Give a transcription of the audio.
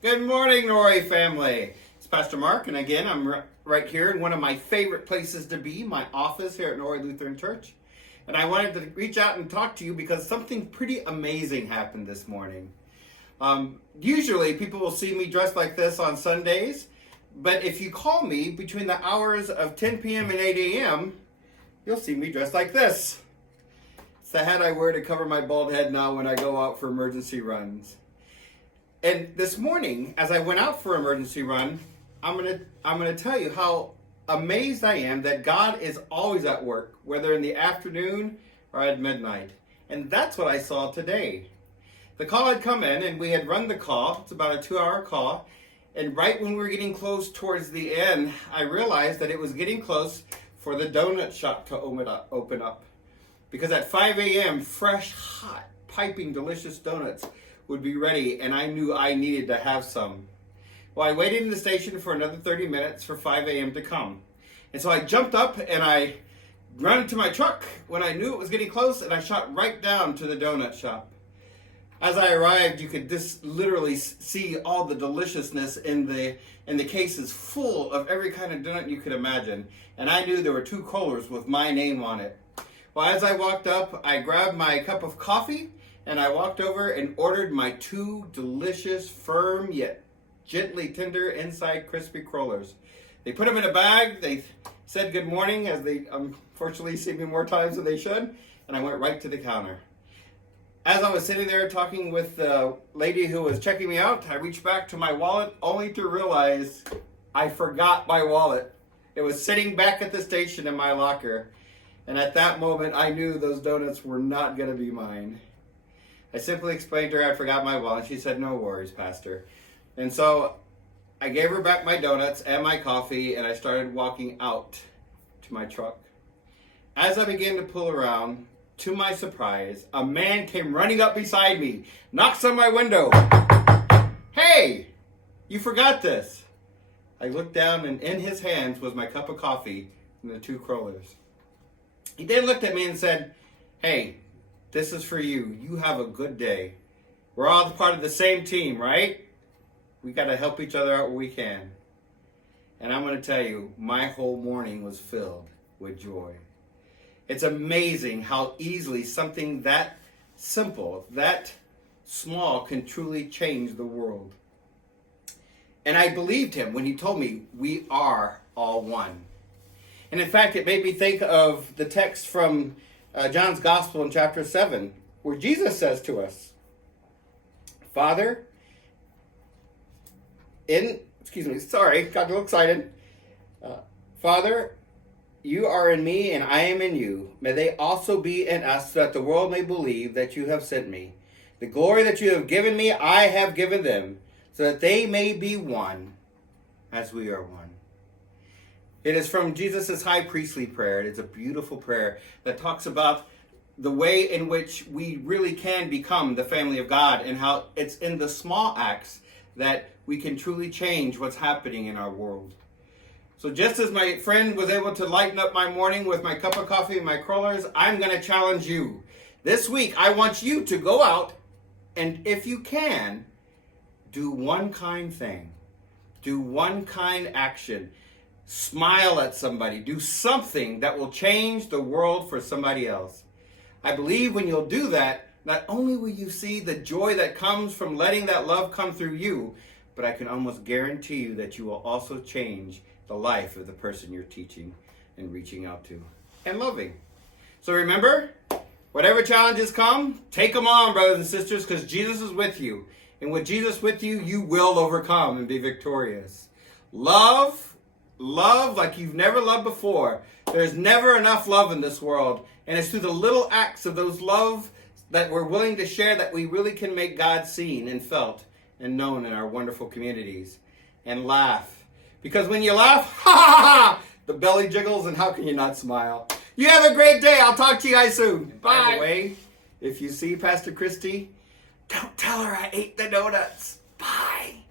Good morning, Nori family. It's Pastor Mark, and again, I'm right here in one of my favorite places to be, my office here at Nori Lutheran Church. And I wanted to reach out and talk to you because something pretty amazing happened this morning. Usually, people will see me dressed like this on Sundays, but if you call me between the hours of 10 p.m. and 8 a.m., you'll see me dressed like this. It's the hat I wear to cover my bald head now when I go out for emergency runs. And this morning, as I went out for an emergency run, I'm gonna tell you how amazed I am that God is always at work, whether in the afternoon or at midnight. And that's what I saw today. The call had come in, and we had run the call. It's about a 2-hour call. And right when we were getting close towards the end, I realized that it was getting close for the donut shop to open up. Because at 5 a.m., fresh, hot, piping, delicious donuts would be ready, and I knew I needed to have some. Well, I waited in the station for another 30 minutes for 5 a.m. to come. And so I jumped up and I ran to my truck when I knew it was getting close, and I shot right down to the donut shop. As I arrived, you could just literally see all the deliciousness in the cases full of every kind of donut you could imagine. And I knew there were 2 coolers with my name on it. Well, as I walked up, I grabbed my cup of coffee, and I walked over and ordered my 2 delicious, firm yet gently tender inside crispy crullers. They put them in a bag. They said good morning, as they unfortunately see me more times than they should, and I went right to the counter. As I was sitting there talking with the lady who was checking me out, I reached back to my wallet only to realize I forgot my wallet. It was sitting back at the station in my locker, and at that moment I knew those donuts were not going to be mine. I simply explained to her I forgot my wallet. She said, "No worries, Pastor." And so I gave her back my donuts and my coffee, and I started walking out to my truck. As I began to pull around, to my surprise, a man came running up beside me, knocks on my window. "Hey, you forgot this." I looked down, and in his hands was my cup of coffee and the 2 crullers. He then looked at me and said, "Hey, this is for you. You have a good day. We're all part of the same team, right? We got to help each other out where we can." And I'm going to tell you, my whole morning was filled with joy. It's amazing how easily something that simple, that small, can truly change the world. And I believed him when he told me we are all one. And in fact, it made me think of the text from John's Gospel in chapter 7, where Jesus says to us, got a little excited. "Father, you are in me and I am in you. May they also be in us, so that the world may believe that you have sent me. The glory that you have given me, I have given them, so that they may be one as we are one." It is from Jesus' high priestly prayer. It is a beautiful prayer that talks about the way in which we really can become the family of God, and how it's in the small acts that we can truly change what's happening in our world. So just as my friend was able to lighten up my morning with my cup of coffee and my crullers, I'm going to challenge you. This week, I want you to go out and, if you can, do one kind thing. Do one kind action. Smile at somebody. Do something that will change the world for somebody else. I believe when you'll do that, not only will you see the joy that comes from letting that love come through you, but I can almost guarantee you that you will also change the life of the person you're teaching and reaching out to and loving. So remember, whatever challenges come, take them on, brothers and sisters, because Jesus is with you. And with Jesus with you, you will overcome and be victorious. Love like you've never loved before. There's never enough love in this world. And it's through the little acts of those love that we're willing to share that we really can make God seen and felt and known in our wonderful communities. And laugh. Because when you laugh, ha ha ha, the belly jiggles, and how can you not smile? You have a great day. I'll talk to you guys soon. Bye. By the way, if you see Pastor Christy, don't tell her I ate the donuts. Bye.